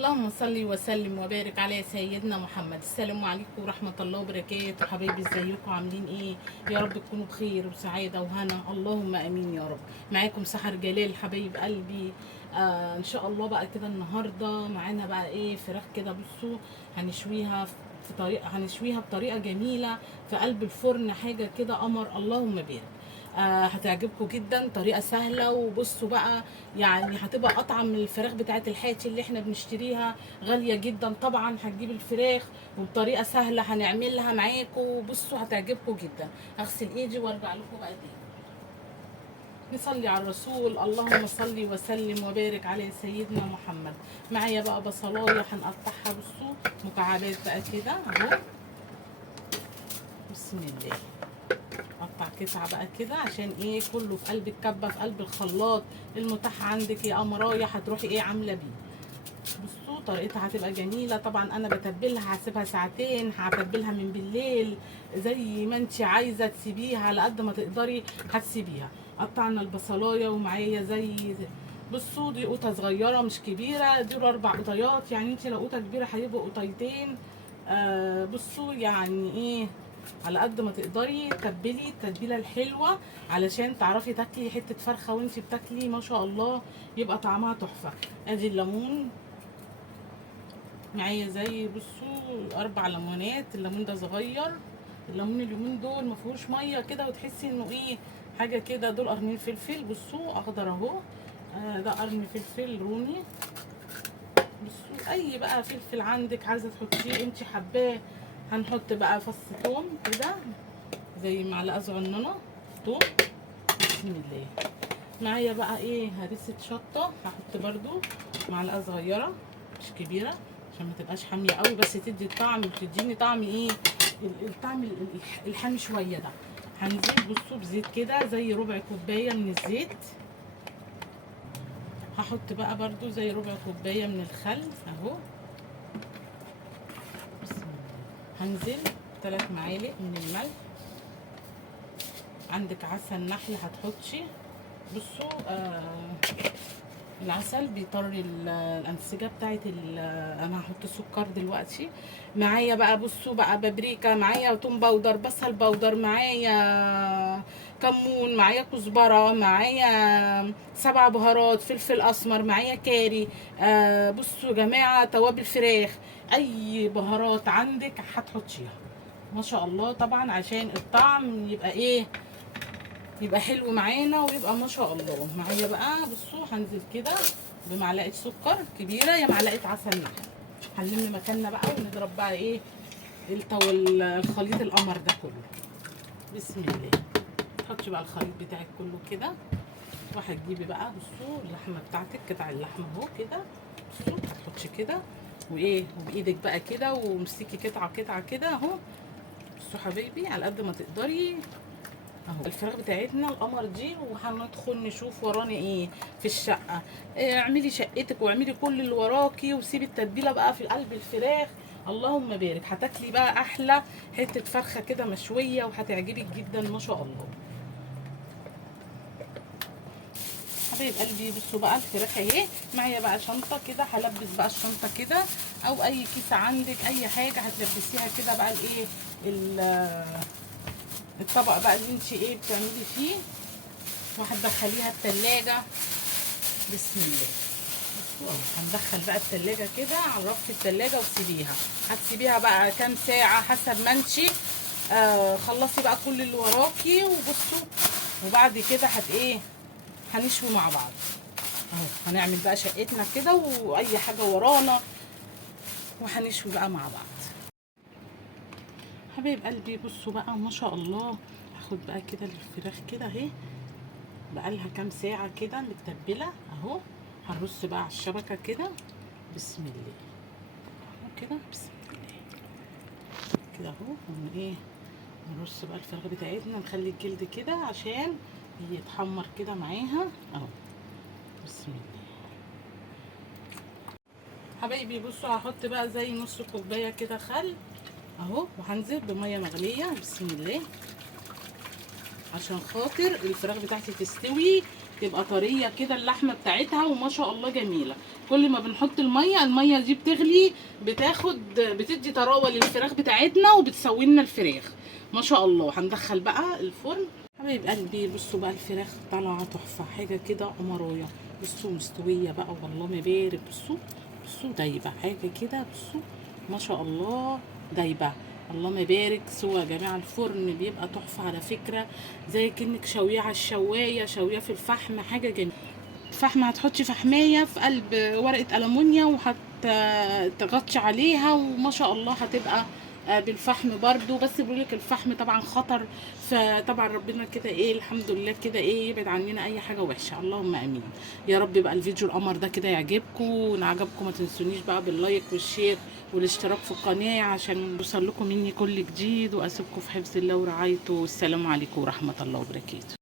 اللهم صل وسلم وبارك على سيدنا محمد. السلام عليكم ورحمة الله وبركاته. حبايبي ازيكم عاملين ايه؟ يا رب تكونوا بخير وسعادة وهنا، اللهم امين يا رب. معاكم سحر جلال حبايب قلبي. ان شاء الله بقى كده النهارده معانا بقى ايه، فراخ كده. بصوا هنشويها بطريقة جميلة في قلب الفرن، حاجة كده قمر، اللهم بارك. هتعجبكم جدا، طريقه سهله. وبصوا بقى يعني هتبقى اطعم من الفراخ بتاعه الحاتي اللي احنا بنشتريها، غاليه جدا طبعا. هتجيب الفراخ وبطريقه سهله هنعملها معاكم. بصوا هتعجبكم جدا. هغسل ايدي وارجع لكم بقى تاني. نصلي على الرسول، اللهم صل وسلم وبارك على سيدنا محمد. معايا بقى بصلايه هنقطعها، بصوا مكعبات بقى كده اهو، بسم الله. قطع قطعه بقى كده عشان ايه، كله في قلب الكبه، في قلب الخلاط المتاح عندك يا قمرايه، هتروحي ايه عامله بيه. بصوا طريقتها هتبقى جميله. طبعا انا بتبلها، هسيبها ساعتين، هتبلها من بالليل زي ما انت عايزه تسيبيها، على قد ما تقدري هتسيبيها. قطعنا البصلايه ومعايا بصوا دي قوطه صغيره مش كبيره، دول 4 قطيات، يعني انت لو قوطه كبيره هيبقوا قطيتين. بصوا يعني ايه، على قد ما تقدري تبلي التتبيله الحلوه علشان تعرفي تاكلي حته فرخه وانت بتاكلي ما شاء الله، يبقى طعمها تحفه. ادي الليمون معايا بصوا 4 ليمونات. الليمون ده صغير، الليمون اليومين دول ما فيهوش ميه كده، وتحسي انه ايه حاجه كده. دول قرنين فلفل، بصوا اخضر اهو. ده قرن فلفل رومي. بصوا اي بقى فلفل عندك عايزه تحطيه انت حباه. هنحط بقى فص ثوم كده زي معلقه صغننه ثوم، بسم الله. معايا بقى ايه هريسه شطه، هحط برضو معلقه صغيره مش كبيره عشان ما تبقاش حاميه قوي، بس تدي الطعم وتديني طعم ايه، الطعم الحامي شويه ده. هنزيد بصوا بزيت كده زي ربع كوبايه من الزيت. هحط بقى برضو زي ربع كوبايه من الخل اهو، بسم الله. هنزل 3 معالق من الملح. عندك عسل نحل هتحطي. بصوا العسل بيطري الانسجه بتاعت انا هحط سكر دلوقتي. معايا بقى بصوا بقى بابريكا، معايا توم باودر، بصل باودر، معايا كمون، معايا كزبره، معايا 7 بهارات، فلفل اسمر، معايا كاري. بصوا يا جماعه توابل فراخ، اي بهارات عندك هتحطيها ما شاء الله طبعا، عشان الطعم يبقى ايه، يبقى حلو معانا ويبقى ما شاء الله. معايا بقى بصوا هنزل كده بمعلقه سكر كبيره يا معلقه عسل نحل. هنلم مكاننا بقى ونضرب بقى ايه الخليط القمر ده كله، بسم الله. تحطي بقى الخليط بتاعك كله كده، وهتجيبي بقى بصوا اللحمه بتاعتك، قطع اللحمه اهو كده، بصوا هتحطي كده وايه، وبايدك بقى كده وامسكي قطعه قطعه كده اهو. بصوا حبايبي على قد ما تقدري اهو. الفراخ بتاعتنا القمر دي، وهندخل نشوف ورانا ايه في الشقه. اعملي شقتك واعملي كل اللي وراكي، وسيبي التتبيله بقى في قلب الفراخ، اللهم بارك. هتاكلي بقى احلى حته فرخه كده مشويه، وهتعجبك جدا ما شاء الله. حبايب قلبي بصوا بقى الفراخ اهي. معايا بقى شنطه كده، هلبس بقى الشنطه كده، او اي كيسه عندك اي حاجه هتلبسيها كده بقى الايه الطبق بقى اللي انت ايه بتعملي فيه، وهتدخليها التلاجة، بسم الله. هندخل بقى التلاجة كده على رف التلاجة وتسيبيها. هتسيبيها بقى كام ساعة حسب ما انتي خلصي بقى كل اللي وراكي. وبصوا وبعد كده هنشوي مع بعض اهو. هنعمل بقى شقتنا كده واي حاجة ورانا، وهنشوي بقى مع بعض. حبايب قلبي بصوا بقى ما شاء الله. هاخد بقى كده الفراخ كده اهي، بقالها كام ساعة كده متبلة اهو. هنرص بقى على الشبكة كده، بسم الله كده، بسم الله كده اهو. ايه نرص بقى الفراخ بتاعتنا، نخلي الجلد كده عشان يتحمر كده معاها اهو، بسم الله. حبايبي بصوا هحط بقى زي نص كوباية كده خل اهو، وهنزل بمية مغلية، بسم الله، عشان خاطر الفراخ بتاعتي تستوي تبقى طريه كده اللحمه بتاعتها، وما شاء الله جميله. كل ما بنحط الميه دي بتغلي، بتدي طراوه للفراخ بتاعتنا وبتسوي لنا الفراخ ما شاء الله. هندخل بقى الفرن. حبايب قلبي بصوا بقى الفراخ طالعه تحفه، حاجه كده قمرايه. بصوا مستويه بقى والله ما بارد. بصوا دايبه حاجه كده، بصوا ما شاء الله دايبه. اللهم بارك. سوا يا جماعه الفرن بيبقى تحفه على فكره، زي كأنك شويه على الشوايه، شويه في الفحم، حاجه جميله. الفحم هتحطي فحمايه في قلب ورقه ألمونيا وهتغطي عليها، وما شاء الله هتبقى بالفحم برضو. بس بيقولك الفحم طبعا خطر، فطبعا ربنا كده ايه الحمد لله كده ايه يبعد عننا اي حاجه وحشه، اللهم امين يا رب. بقى الفيديو القمر ده كده يعجبكم، وان عجبكم ما تنسونيش بقى باللايك والشير والاشتراك في القناه عشان يوصل لكم مني كل جديد. واسيبكم في حفظ الله ورعايته، والسلام عليكم ورحمه الله وبركاته.